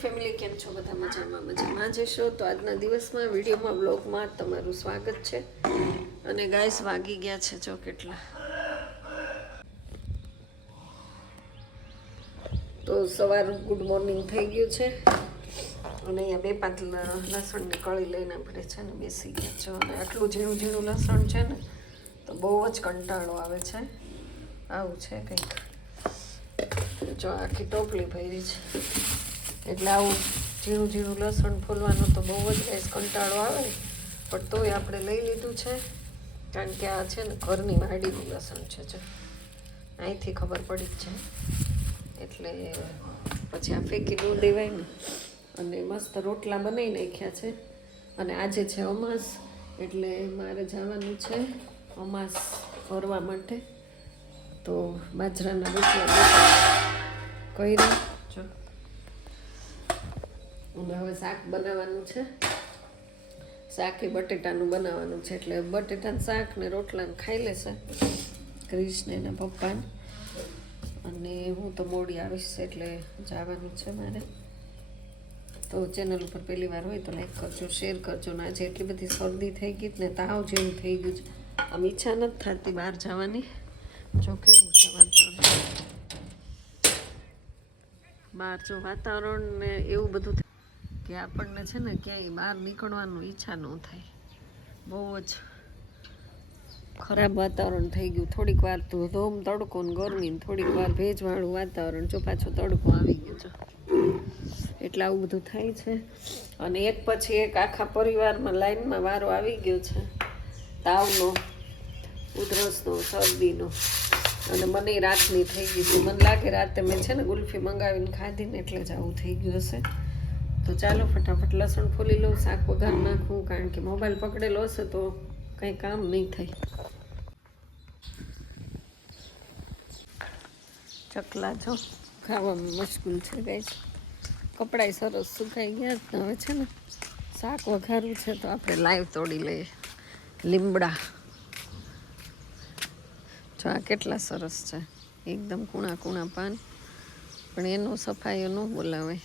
Family કેમ છો? બધા મજામાં જશો. તો આજના દિવસમાં વિડીયોમાં બ્લોગમાં તમારું સ્વાગત છે. અને ગાઈસ વાગી ગયા છે જો કેટલા. તો સવાર ગુડ મોર્નિંગ થઈ ગયું છે. અને અહીંયા બે પાંચ લસણની કળી લઈને આપણે છે ને બેસી ગયા છો. અને આટલું ઝીણું ઝીણું લસણ છે ને તો બહુ જ કંટાળો આવે છે. આવું છે કંઈક. જો આખી ટોપલી ભરી છે એટલે આવું ઝીણું ઝીણું લસણ ફોલવાનું તો બહુ જ કંટાળો આવે. પણ તોય આપણે લઈ લીધું છે કારણ કે આ છે ને ઘરની વાડીનું લસણ છે. જો અહીંથી ખબર પડી જ જાય એટલે પછી આ ફેંકી ન દેવાય ને. અને મસ્ત રોટલા બનાવી નાખ્યા છે. અને આજે છે અમાસ એટલે મારે જવાનું છે અમાસ ભરવા માટે. તો બાજરાના રોટલા કર્યા જો. અને હવે શાક બનાવવાનું છે. શાક એ બટેટાનું બનાવવાનું છે એટલે બટેટાનું શાક ને રોટલાને ખાઈ લેશે ક્રિશને એના પપ્પાને. અને હું તો મોડી આવીશ એટલે જવાનું છે મારે. તો ચેનલ ઉપર પહેલી વાર હોય તો લાઈક કરજો, શેર કરજો. ને આજે એટલી બધી શરદી થઈ ગઈ ને તાવ જેવું થઈ ગયું છે. આમ ઈચ્છા નથી થતી બહાર જવાની. જો કેવું છે વાતાવરણ, બહાર જો વાતાવરણ ને એવું બધું કે આપણને છે ને ક્યાંય બહાર નીકળવાનું ઈચ્છા ન થાય. બહુ જ ખરાબ વાતાવરણ થઈ ગયું. થોડીક વાર તો ધોમ તડકો ને ગરમી ને થોડીક વાર ભેજવાળું વાતાવરણ. જો પાછો તડકો આવી ગયો છે એટલે આવું બધું થાય છે. અને એક પછી એક આખા પરિવારમાં લાઈનમાં વારો આવી ગયો છે તાવનો, ઉધરસનો, શરદીનો. અને મને રાતની થઈ ગઈ હતી. મને લાગે રાતે મેં છે ને ગુલ્ફી મંગાવીને ખાધી ને એટલે જ આવું થઈ ગયું હશે. તો ચાલો ફટાફટ લસણ ફોલી લઉં, શાક વઘાર નાખું કારણ કે મોબાઈલ પકડેલો હશે તો કંઈ કામ નહીં થાય. ચકલા જો ખાવામાં મુશ્કેલ છે ગાઈસ. કપડાય સરસ સુકાઈ ગયા. હવે છે ને શાક વઘારવું છે તો આપણે લાઈવ તોડી લઈએ લીમડા. જો આ કેટલા સરસ છે, એકદમ કૂણા કૂણા પાન. પણ એનો સફાઈઓ ન બોલાવાય.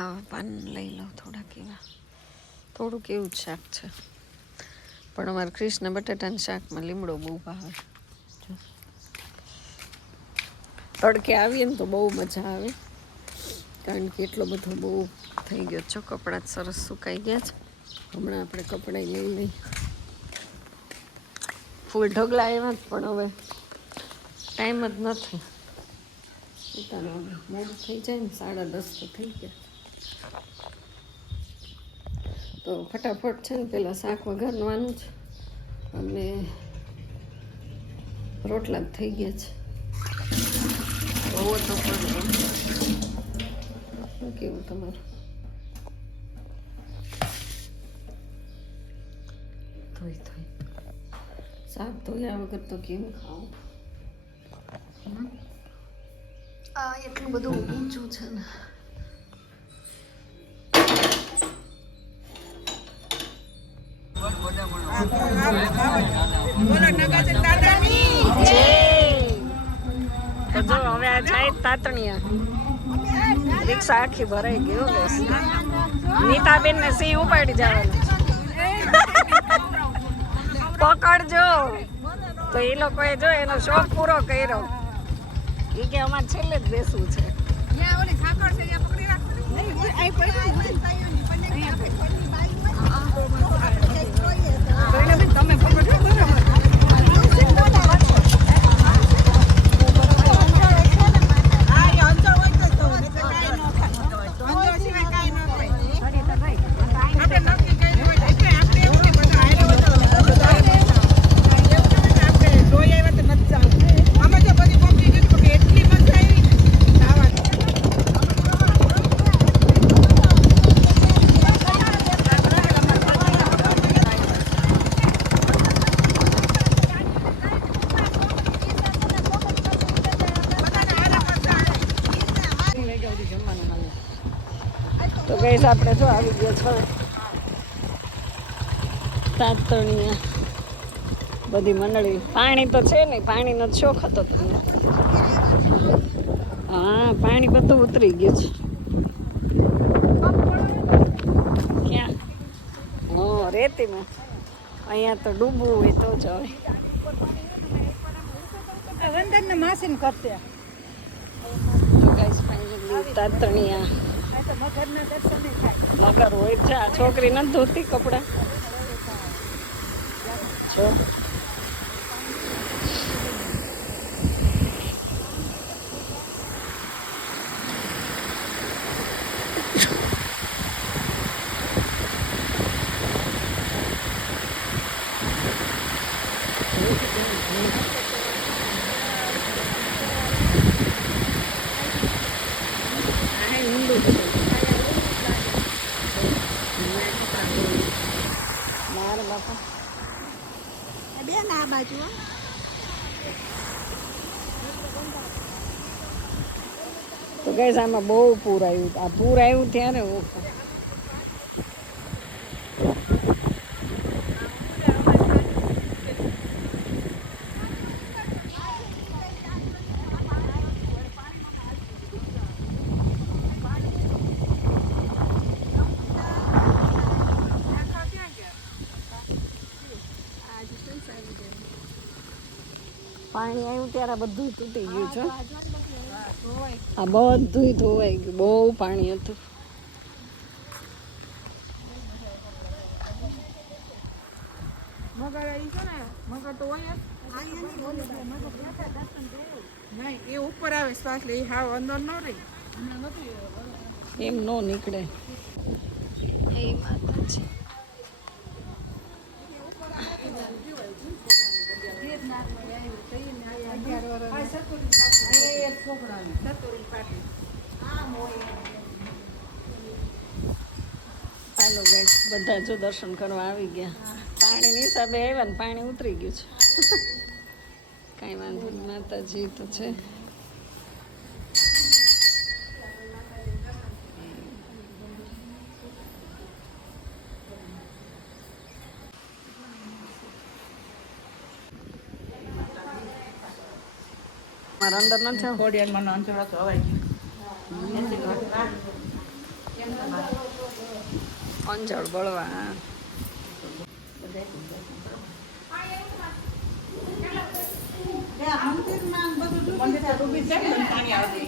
આવા પાન લઈ લો થોડાક એવા. થોડુંક એવું જ શાક છે પણ અમારે ક્રિશના બટાટાના શાકમાં લીમડો બહુ ભાવે. તડકે આવીએ ને તો બહુ મજા આવે કારણ કે એટલો બધો બહુ થઈ ગયો છે. કપડાં જ સરસ સુકાઈ ગયા છે. હમણાં આપણે કપડાં લઈ લઈ. ફૂલ ઢગલા એવા જ પણ હવે ટાઈમ જ નથી. ઉતારો મોડું થઈ જાય ને 10:30 તો થઈ ગયા. તો ફટાફટ છે ને પેલા શાક વઘારવાનું છે અને રોટલા જ થઈ ગયા છે. બહુ તો પણ કેવું તમારું થોઈ શાક ધોયા વગર તો કેમ ખાવું? આ એટલું બધું ઊંચું છે ને. તો જો હવે આ જાય તાતણિયા રિક્ષા આખી ભરાઈ ગઈ. નીતાબેન ને સિંહ ઉપાડી જવાનું પકડજો. તો એ લોકોએ જો એનો શોખ પૂરો કર્યો. એ કે અમારે છેલ્લે જ બેસવું છે. તો ગઈસ આપણે જો આવી ગયો છો તાતણિયા. બધી મંડળી. પાણી તો છે નહીં, પાણીનો શોખ હતો તમને. પાણી બધું ઉતરી ગયું છે. ક્યાં? હા, રેતીમાં. અહીંયા તો ડૂબવું હોય તો જ હવે વંદન માસીન કરતે તો ગાઈસ ફાઇનલી તાતણિયા મગરના દર્શન થાય. મગર હોય છે. આ છોકરી નથી ધોતી કપડાં જો. મારા બાપા બેન આ બાજુ તો ગાઈસ આમાં બહુ પૂર આવ્યું. આ પૂર આવ્યું ત્યારે પાણી આવ્યું ત્યારે બધું તૂટી ગયું છે. આ બધું ધોવાઈ ગયું. બહુ પાણી હતું. મગર આવી છે ને મગર તો હોય નહીં એ ઉપર આવે શ્વાસ લે હાવ અંદર ન રહી એમ નો નીકળે. એ માતાજી હાલો બેન બધા જો દર્શન કરવા આવી ગયા. પાણીની હિસાબે આવ્યા ને પાણી ઉતરી ગયું છે. કાંઈ વાંધો નહીં. માતાજી તો છે. મારા અંદર ન જાવ. ખોડિયારમાં અંચળો તો હવાઈ અંજળ બળવા મંદિર તો ડૂબી જાય ને પાણી આવે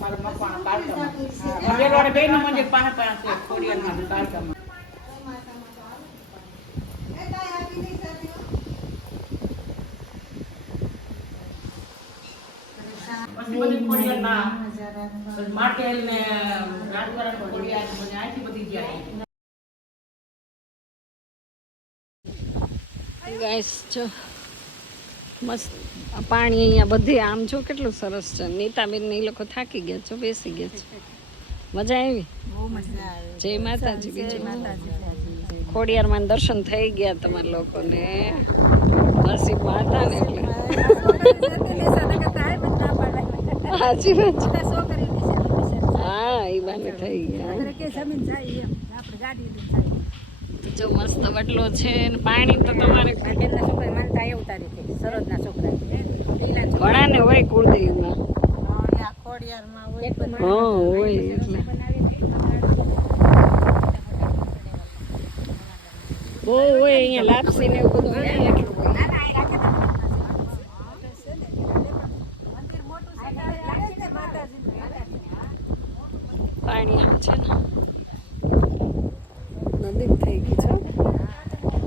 મારા મકવાણા કાળકામાં બે નું મંદિર પાસે પાસે ખોડિયારમાં કાળકામાં માટેલ ને રાજવાડા ખોડિયાર મને આથી બધી જાય. ગાઈસ જો મસ્ત પાણી અહીંયા બધે આમ જો કેટલું સરસ છે. નીતાબેન ને એ લોકો થાકી ગયા છો, બેસી ગયા છે. મજા આવી? બહુ મજા આવે. જય માતાજી. બીજું ખોડિયારમાં દર્શન થઈ ગયા તમારા લોકોને. નસીબમાં હતા ને એટલે સાચી વાત છે. હા એ બાને થઈ ગયા. જો મસ્ત વડલો છે ને પાણી તો તમારે ઘણા ને હોય કુળદેવીમાં. હા હોય એટલે બહુ હોય અહીંયા લાપસી ને એવું બધું હોય એટલું હોય. પાણી આવે છે ને નદી થઈ ગઈ છે.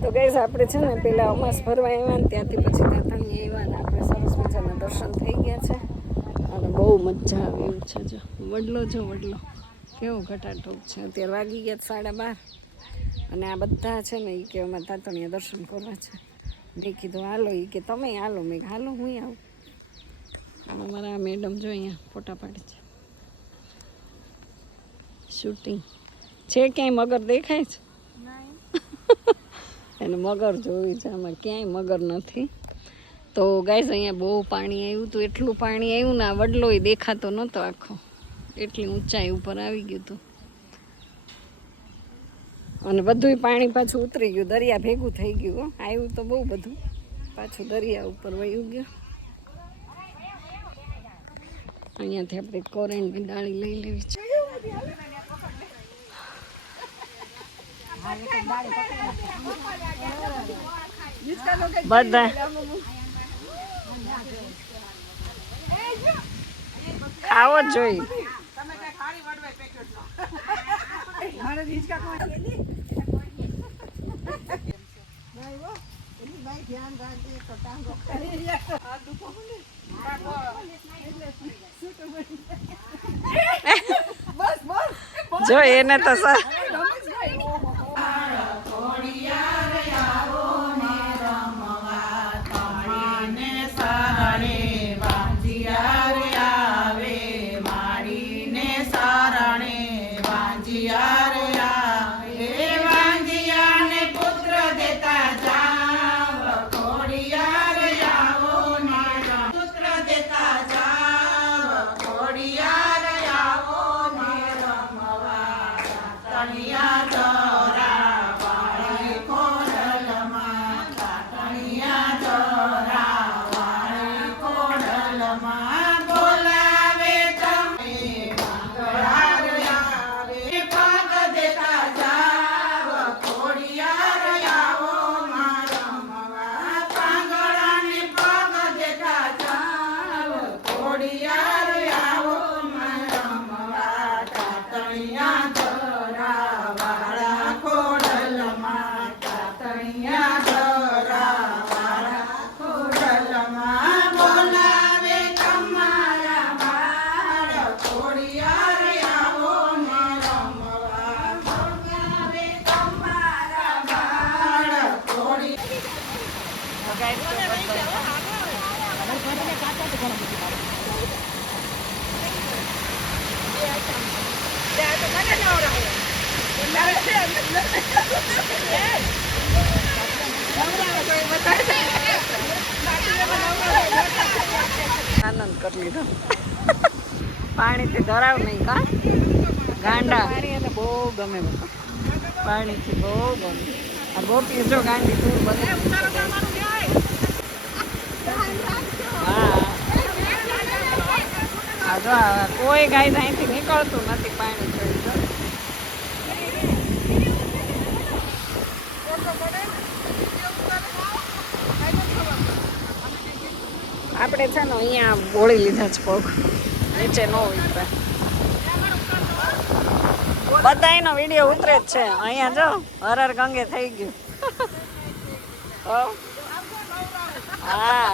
તો ગાઈસ આપણે છે ને પેલા અમાસ ભરવા આવ્યા ને ત્યાંથી પછી તાતણી આવ્યા ને આપણે સરસ મજાના દર્શન થઈ ગયા છે અને બહુ મજા આવે એવું છે. જો વડલો વડલો કેવો ઘટાટોપ છે. અત્યારે વાગી ગયા 12:30 અને આ બધા છે ને એ કે અમારે તાતણીયા દર્શન કરવા છે. મેં કીધું હાલો. એ કે તમે હાલો. મેં હાલો હું આવું. અમારા મેડમ જો અહીંયા ફોટા પાડે છે. શૂટિંગ છે. ક્યાંય મગર દેખાય છે? એને મગર જોવી છે. આમાં ક્યાંય મગર નથી. તો ગાઈસ અહીંયા બહુ પાણી આવ્યું હતું. એટલું પાણી આવ્યું ને આ વડલોય દેખાતો નહોતો આખો. એટલી ઊંચાઈ ઉપર આવી ગયું હતું અને બધું પાણી પાછું ઉતરી ગયું. દરિયા ભેગું થઈ ગયું. આવ્યું તો બહુ બધું પાછું દરિયા ઉપર વયું ગયું. અહીંયાથી આપણે કોરેન્ટની ડાળી લઈ લેવી છે. બધા ખાવો જ જોઈએ. જો એને તો આનંદ કરી લીધો. પાણીથી ધરાવ નહીં કા ગાંડા બહુ ગમે. પાણીથી બહુ ગમે. આ ગોપી જો ગાંડી દૂર બને. હા જો કોઈ ગાય અહીંથી નીકળતું નથી પાણી ચડી. આપણે છે ને અહીંયા બોળી લીધા છે પગ, નીચે ન ઉતરે. બધા એનો વિડીયો ઉતરે જ છે. અહીંયા જો હરર ગંગે થઈ ગયું. હા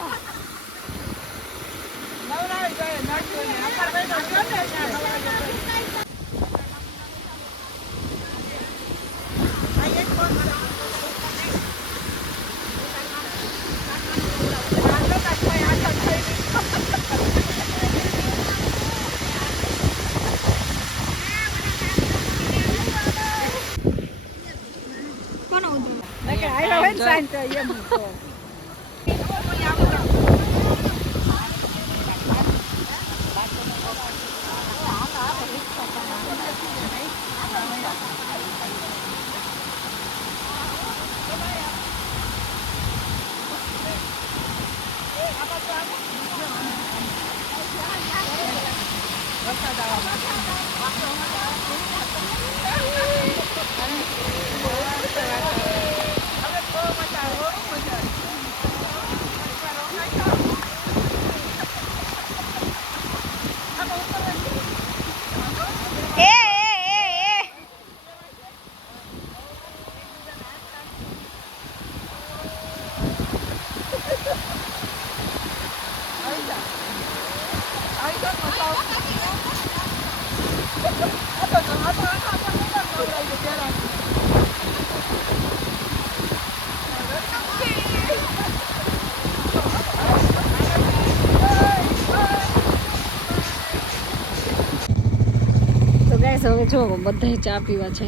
હવે જો બધા ચા પીવા છે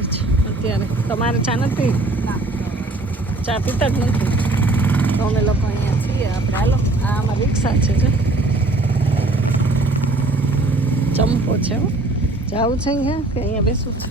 અત્યારે. તમારે ચા નથી? ચા પીતા જ નથી. તો અમે લોકો અહીંયા છીએ. આપણે હાલો, આ આમાં રિક્ષા છે. ચંપો છે. જવું છે કે અહીંયા બેસવું છે?